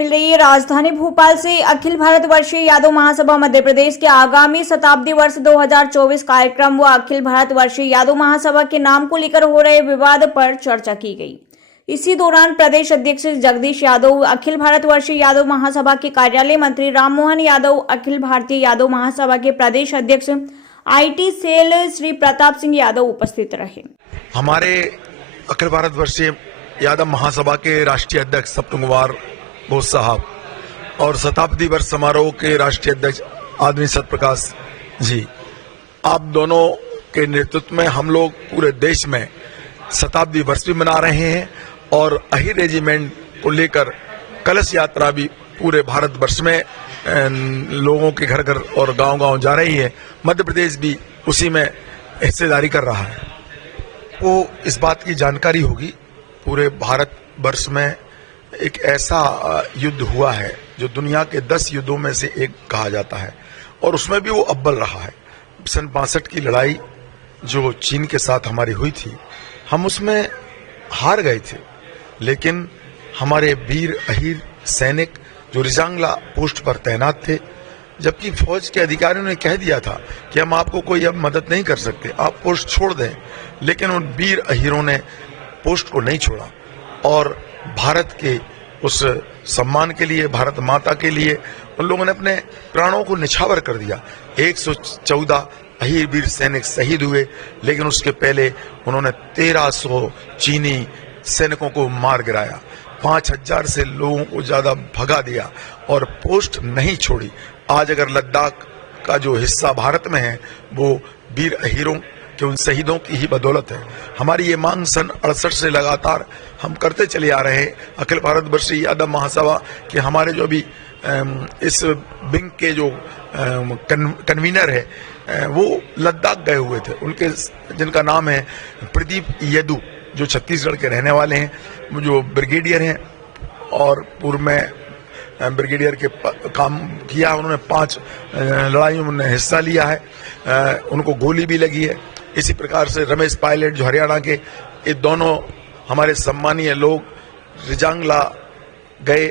मिल रही है। राजधानी भोपाल से अखिल भारतवर्षीय यादव महासभा मध्य प्रदेश के आगामी शताब्दी वर्ष 2024 कार्यक्रम व अखिल भारतवर्षीय यादव महासभा के नाम को लेकर हो रहे विवाद पर चर्चा की गई। इसी दौरान प्रदेश अध्यक्ष जगदीश यादव, अखिल भारतवर्षीय यादव महासभा के कार्यालय मंत्री राममोहन यादव, अखिल भारतीय यादव महासभा के प्रदेश अध्यक्ष IT सेल श्री प्रताप सिंह यादव उपस्थित रहे। हमारे अखिल भारतवर्षीय यादव महासभा के राष्ट्रीय अध्यक्ष सप्तम कुमार घोष साहब और शताब्दी वर्ष समारोह के राष्ट्रीय अध्यक्ष आदरणीय सत्यप्रकाश जी, आप दोनों के नेतृत्व में हम लोग पूरे देश में शताब्दी वर्ष भी मना रहे हैं और अहिर रेजिमेंट को लेकर कलश यात्रा भी पूरे भारत वर्ष में लोगों के घर घर और गांव-गांव जा रही है। मध्य प्रदेश भी उसी में हिस्सेदारी कर रहा है। वो इस बात की जानकारी होगी, पूरे भारत वर्ष में एक ऐसा युद्ध हुआ है जो दुनिया के 10 युद्धों में से एक कहा जाता है और उसमें भी वो अव्वल रहा है। सन 62 की लड़ाई जो चीन के साथ हमारी हुई थी, हम उसमें हार गए थे, लेकिन हमारे वीर अहीर सैनिक जो रिजांगला पोस्ट पर तैनात थे, जबकि फौज के अधिकारियों ने कह दिया था कि हम आपको कोई अब मदद नहीं कर सकते, आप पोस्ट छोड़ दें, लेकिन उन वीर अहीरों ने पोस्ट को नहीं छोड़ा और भारत के उस सम्मान के लिए, भारत माता के लिए उन लोगों ने अपने प्राणों को निछावर कर दिया। 114 अहीर वीर सैनिक शहीद हुए, लेकिन उसके पहले उन्होंने 1300 चीनी सैनिकों को मार गिराया, 5000 से लोगों को ज्यादा भगा दिया और पोस्ट नहीं छोड़ी। आज अगर लद्दाख का जो हिस्सा भारत में है वो वीर अहीरों के उन शहीदों की ही बदौलत है। हमारी ये मांग सन 68 से लगातार हम करते चले आ रहे हैं। अखिल भारतवर्षीय यादव महासभा के हमारे जो भी इस विंग के जो कन्वीनर है वो लद्दाख गए हुए थे, उनके जिनका नाम है प्रदीप यदू, जो छत्तीसगढ़ के रहने वाले हैं, जो ब्रिगेडियर हैं और पूर्व में ब्रिगेडियर के काम किया। उन्होंने 5 लड़ाइयों में हिस्सा लिया है, उनको गोली भी लगी है। इसी प्रकार से रमेश पायलट जो हरियाणा के, ये दोनों हमारे सम्मानीय लोग रिजांगला गए,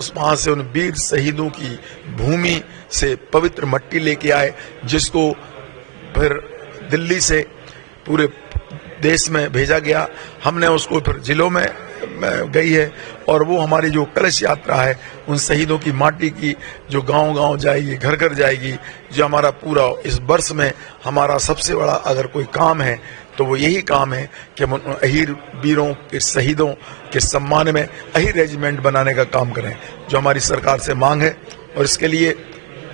उस वहां से उन वीर शहीदों की भूमि से पवित्र मट्टी लेके आए, जिसको फिर दिल्ली से पूरे देश में भेजा गया। हमने उसको फिर जिलों में गई है और वो हमारी जो कलश यात्रा है उन शहीदों की माटी की जो गांव-गांव जाएगी, घर घर जाएगी। जो हमारा पूरा इस वर्ष में हमारा सबसे बड़ा अगर कोई काम है तो वो यही काम है कि हम अहीर वीरों के शहीदों के सम्मान में अहीर रेजिमेंट बनाने का काम करें, जो हमारी सरकार से मांग है। और इसके लिए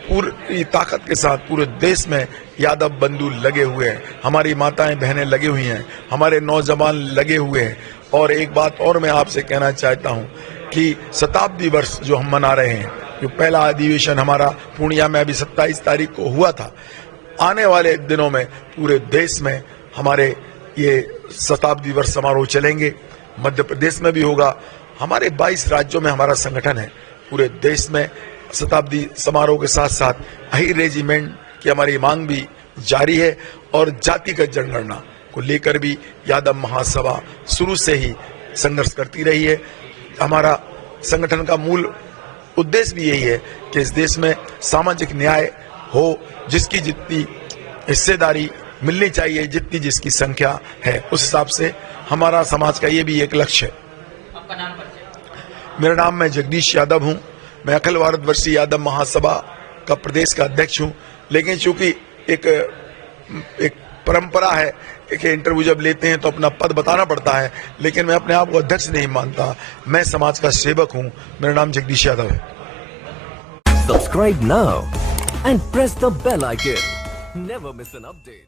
पूरी ताकत के साथ पूरे देश में यादव बंधु लगे हुए हैं, हमारी माताएं बहनें लगी हुई हैं, हमारे नौजवान लगे हुए हैं। और एक बात और मैं आपसे कहना चाहता हूं कि शताब्दी वर्ष जो हम मना रहे हैं, जो पहला अधिवेशन हमारा पूर्णिया में अभी 27 तारीख को हुआ था, आने वाले दिनों में पूरे देश में हमारे ये शताब्दी वर्ष समारोह चलेंगे। मध्य प्रदेश में भी होगा, हमारे 22 राज्यों में हमारा संगठन है। पूरे देश में शताब्दी समारोह के साथ साथ अहीर रेजिमेंट की हमारी मांग भी जारी है और जातिगत जनगणना को लेकर भी यादव महासभा शुरू से ही संघर्ष करती रही है। हमारा संगठन का मूल उद्देश्य भी यही है कि इस देश में सामाजिक न्याय हो, जिसकी जितनी हिस्सेदारी मिलनी चाहिए, जितनी जिसकी संख्या है, उस हिसाब से हमारा समाज का ये भी एक लक्ष्य है। आपका नाम? मेरा नाम, मैं जगदीश यादव हूँ। मैं अखिल भारतवर्षीय यादव महासभा का प्रदेश का अध्यक्ष हूँ, लेकिन चूंकि एक परंपरा है कि इंटरव्यू जब लेते हैं तो अपना पद बताना पड़ता है, लेकिन मैं अपने आप को अध्यक्ष नहीं मानता, मैं समाज का सेवक हूँ। मेरा नाम जगदीश यादव है। Subscribe now and press the bell icon. Never miss an update.